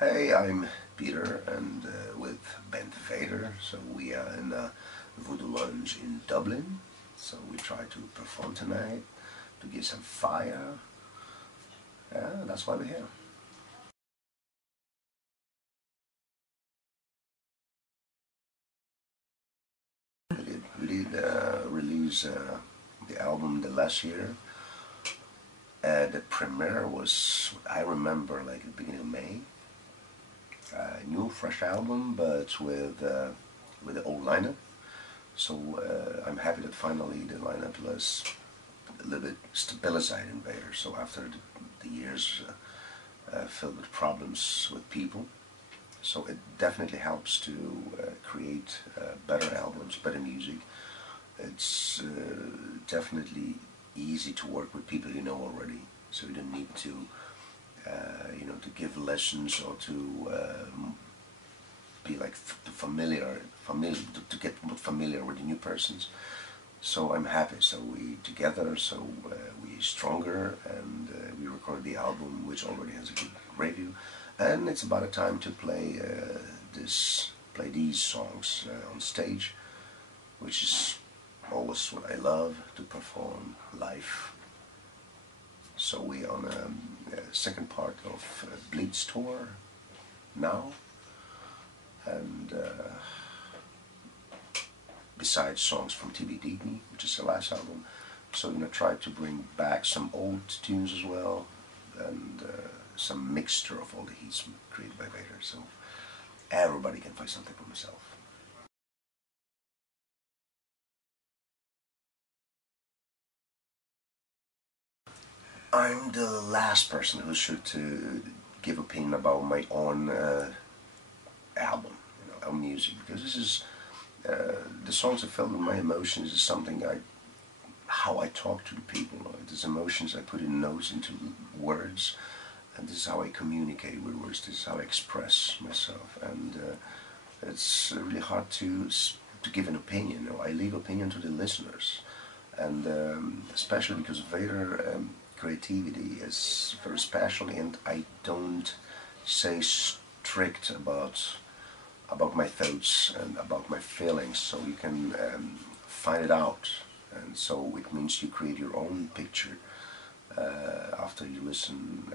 Hey, I'm Peter and with band Vader. So we are in a Voodoo lounge in Dublin. So we try to perform tonight to give some fire. Yeah, that's why we're here. We did release the album the last year. The premiere was, I remember, like at the beginning of May. New, fresh album, but with the old lineup. So I'm happy that finally the lineup was a little bit stabilized in Vader. So after the years filled with problems with people, so it definitely helps to create better albums, better music. It's definitely easy to work with people you know already, so you don't need to to give lessons or to be like to get familiar with the new persons. So I'm happy. So we together, so we stronger, and we record the album, which already has a good review, and it's about a time to play these songs on stage, which is always what I love to perform live. So we on a second part of Bleed's tour now, and besides songs from TBD, which is the last album, so I'm gonna try to bring back some old tunes as well, and some mixture of all the hits created by Vader, so everybody can find something for themselves. I'm the last person who should give opinion about my own album, own music, because this is the songs are filled with my emotions. Is something how I talk to the people. These emotions I put in notes into words, and this is how I communicate with words. This is how I express myself, and it's really hard to give an opinion. I leave opinion to the listeners, and especially because Vader creativity is very special, and I don't say strict about my thoughts and about my feelings, so you can find it out. And so it means you create your own picture after you listen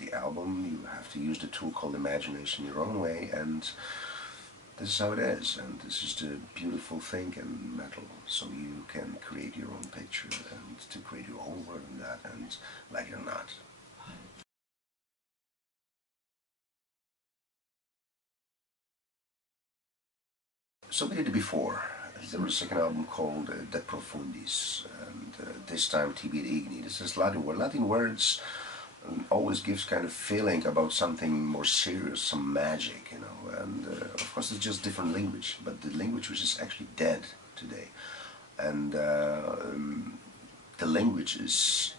the album. You have to use the tool called imagination your own way, and this is how it is, and this is the beautiful thing in metal. So you can create your own picture and to create your own world in that, and like it or not. So we did it before. There was a second album called De Profundis, and this time TBD. This is Latin word. Latin words always gives kind of feeling about something more serious, some magic, and of course it's just different language, but the language which is actually dead today, and the language is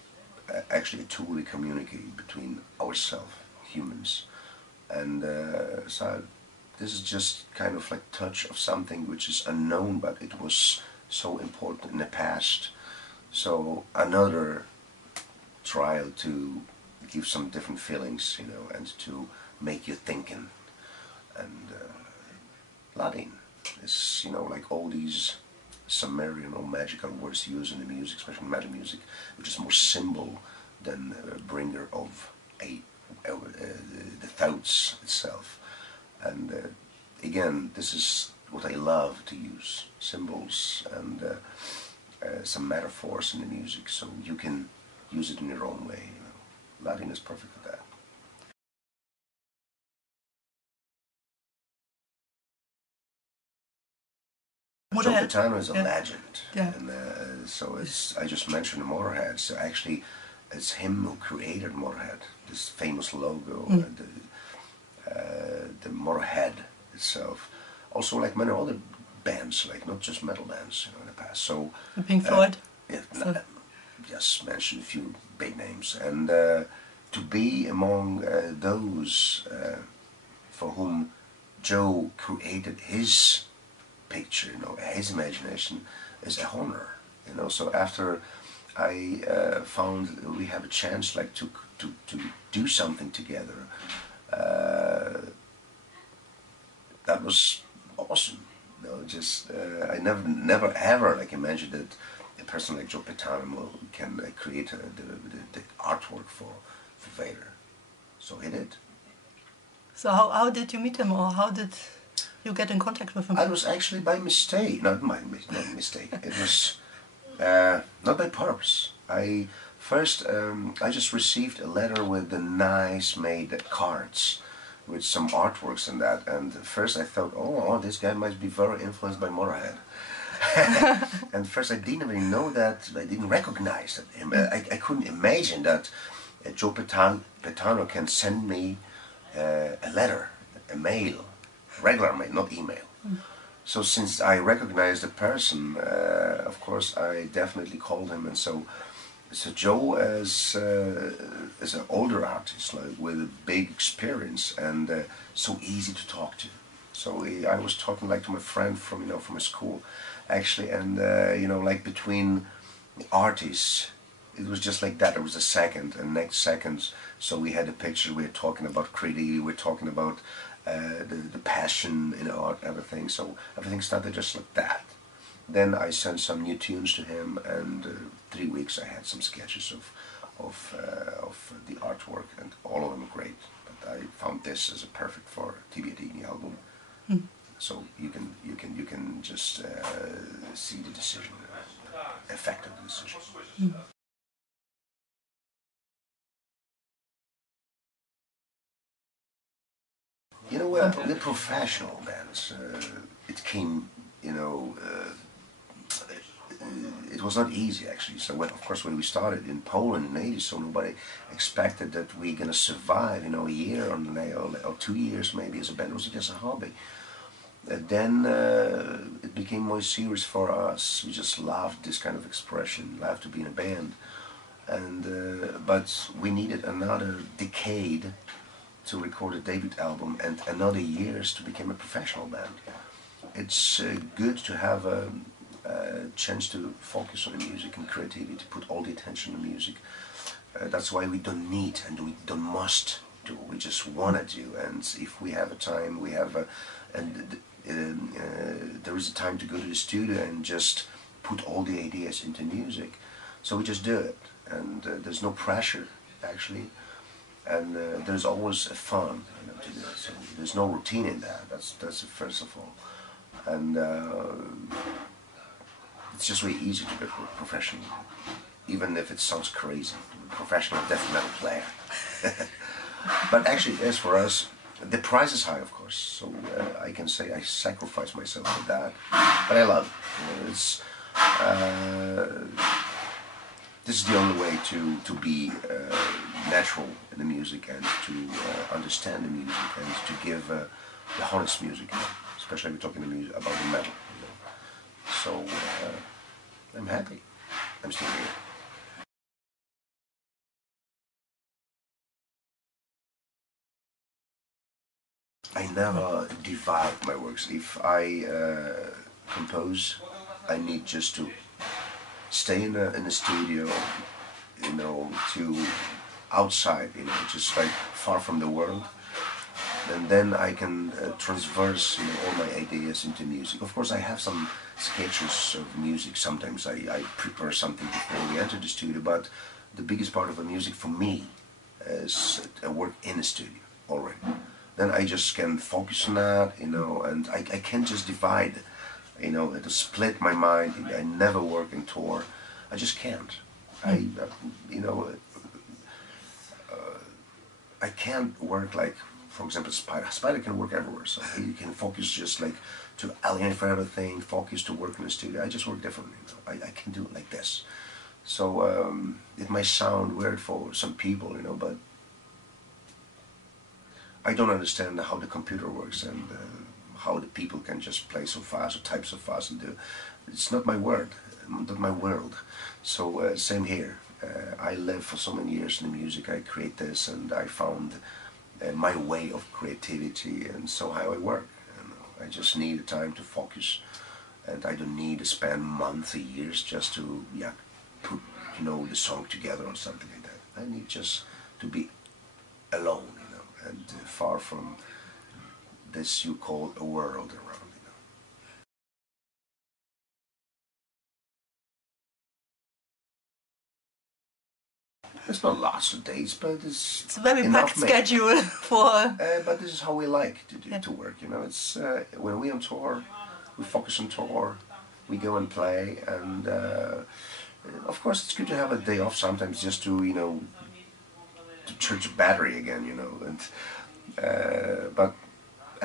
actually a tool we communicate between ourselves, humans, and so this is just kind of like touch of something which is unknown, but it was so important in the past. So another trial to give some different feelings, and to make you thinking. And Latin is, like all these Sumerian or magical words used in the music, especially metal music, which is more symbol than a bringer of the thoughts itself. And again, this is what I love to use, symbols and some metaphors in the music, so you can use it in your own way. Latin is perfect for that. Joe Catano is a legend, and so I just mentioned Motorhead. So actually, it's him who created Motorhead, this famous logo, and the Motorhead itself. Also, like many other bands, like not just metal bands, in the past. So Pink Floyd. Yeah, just mention a few big names, and to be among those for whom Joe created his picture, his imagination, is a honor. So after I found we have a chance, like to do something together. that was awesome. You know, just I never ever like imagined that a person like Joe Petano can create the artwork for Vader. So he did. So how did you meet him, or how did you get in contact with him? I was actually by mistake, not mistake. It was not by purpose. I just received a letter with the nice made cards with some artworks and that. And first I thought, oh, this guy must be very influenced by Motorhead. And first I didn't even know that, I didn't recognize that him. I couldn't imagine that Joe Petano can send me a letter, a mail, regular mail, not email. So since I recognized the person, of course I definitely called him, and so Joe is an older artist, like with a big experience and so easy to talk to. So I was talking like to my friend from from a school, actually, and like between artists, it was just like that. There was a second, and next second, so we had a picture. We were talking about creativity. We were talking about the passion in art, everything. So everything started just like that. Then I sent some new tunes to him, and 3 weeks I had some sketches of the artwork, and all of them are great. But I found this as a perfect for TBAD album. So you can just see the decision, effect of the decision. You know, the professional bands, it came, it was not easy actually. So of course when we started in Poland in the 80s, so nobody expected that we're gonna survive, a year or 2 years maybe as a band. It was just a hobby. Then it became more serious for us. We just loved this kind of expression, loved to be in a band, and but we needed another decade to record a debut album and another years to become a professional band. It's good to have a chance to focus on the music and creativity, to put all the attention on music. That's why we don't need and we don't must do. We just wanna do, and if we have a time, we have there is a time to go to the studio and just put all the ideas into music. So we just do it, and there's no pressure actually, and there's always a fun to do it. So there's no routine in that. That's first of all, and it's just really easy to be professional, even if it sounds crazy. Professional death metal player. But actually, as for us, the price is high, of course. So I can say I sacrifice myself for that, but I love it. It's this is the only way to be natural in the music and to understand the music and to give the honest music, especially we're talking about the metal. So I'm happy. I'm still here. I never divide my works. If I compose, I need just to stay in the studio, to outside, just like far from the world, and then I can transverse, all my ideas into music. Of course, I have some sketches of music. Sometimes I prepare something before we enter the studio, but the biggest part of the music for me is a work in the studio already. Then I just can focus on that, and I can't just divide, to split my mind. I never work in tour. I just can't. I can't work like, for example, Spider. Spider can work everywhere, so he can focus just like to alienate for everything, focus to work in the studio. I just work differently. I can do it like this. So it might sound weird for some people, but I don't understand how the computer works and how the people can just play so fast or type so fast and do. It's not my word, not my world. So same here. I lived for so many years in the music. I create this, and I found my way of creativity, and so how I work. I just need time to focus, and I don't need to spend months or years just to put the song together or something like that. I need just to be alone, and far from this you call a world around, you know. It's not lots of days, but It's a very enough packed schedule for... but this is how we like to do to work, you know. It's when we on tour, we focus on tour, we go and play, and of course it's good to have a day off sometimes just to, you know, to charge a battery again, you know. And but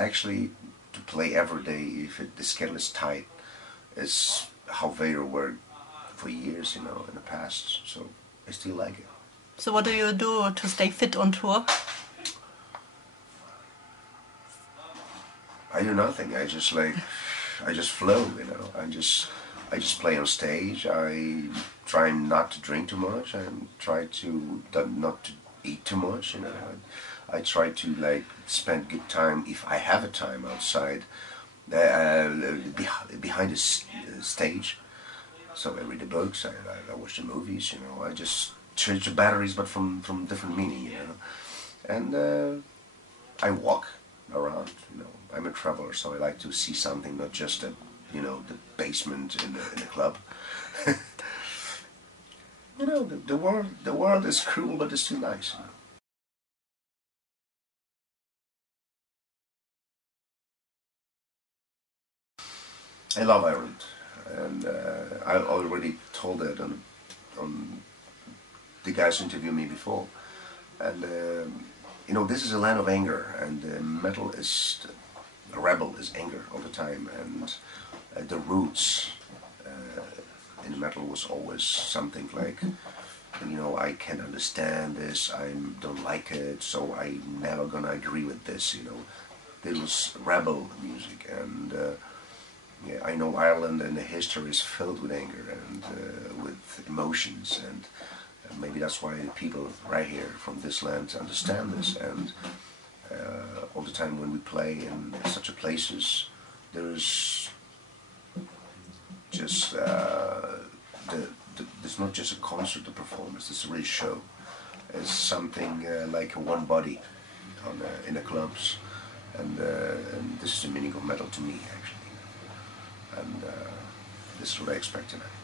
actually to play every day if the schedule is tight is how Vader worked for years, you know, in the past. So I still like it. So what do you do to stay fit on tour? I do nothing. I just flow, you know. I just play on stage. I try not to drink too much. I try to not to eat too much, you know. I try to like spend good time if I have a time outside, behind the stage. So I read the books. I watch the movies, you know. I just change the batteries, but from different meaning, you know. And I walk around, you know. I'm a traveler, so I like to see something, not just you know, the basement in the club. You know, the world is cruel, but it's too nice. You know? I love Ireland, and I already told that on the guys who interviewed me before. And you know, this is a land of anger, and metal is a rebel is anger all the time, and the roots in metal was always something like, you know, I can't understand this, I don't like it, so I'm never gonna agree with this, you know. This was rebel music, and yeah, I know Ireland and the history is filled with anger and with emotions, and maybe that's why people right here from this land understand this. And all the time when we play in such a places, there's just it's not just a concert, a performance. It's a real show. It's something like a one body on in the clubs, and this is the meaning of metal to me, actually. And this is what I expect tonight.